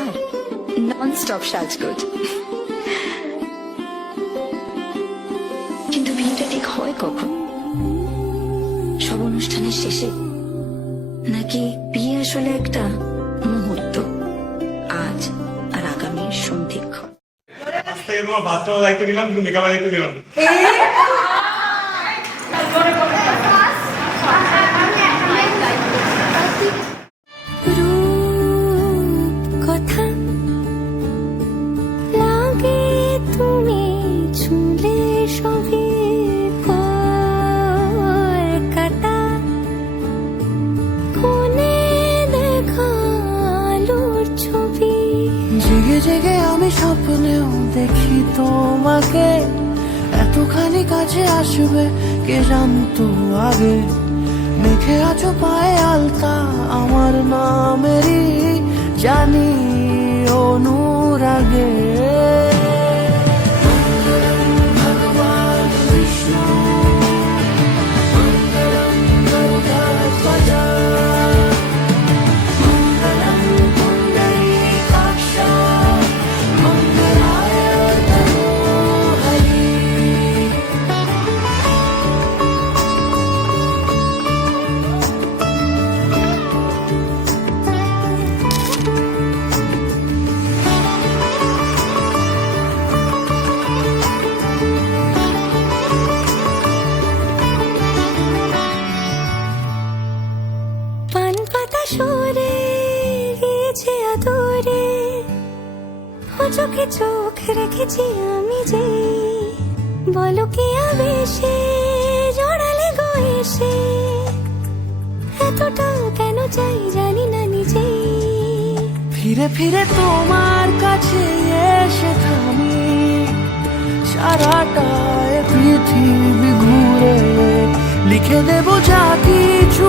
আর non stop সাজগোজ। কিন্তু বিয়েটা ঠিক হয় কখন? সব অনুষ্ঠানের শেষে, নাকি বিয়ে আসলে একটা মুহূর্ত, আজ আর আগামীর সন্ধিক্ষণ? আজ থেকে তোমার বাচ্চাও দায়িত্ব দিলাম, তুমি মেকআপের দায়িত্ব দিলাম। কথা লাগে তুমি ছুলে সবে কাটা কোনে দেখালোর ছবি। জেগে জেগে আমি স্বপ্নেও দেখি তোমাকে, এতখানি কাছে আসবে কে জানতো আগে। মেখে আছো পায়ে আলতা আমার নামেরই, জানি অনুরাগে। ভগবান বিষ্ণু মঙ্গলম গরুড়ধ্বজ মঙ্গলম পুণ্ডরীকাক্ষ মঙ্গলায় তনূহরি। পান পাতা সরে গিয়েছে আদরে, ও চোখে চোখ রেখেছি আমি যে। বলো কি আবেশে জড়ালে গো এসে, এতটা কেন চাই জানি না নিজে। ফিরে ফিরে তোমার কাছে এসে থামি, সারাটা এ পৃথিবী ঘুরে লিখে দেবো যা কিছু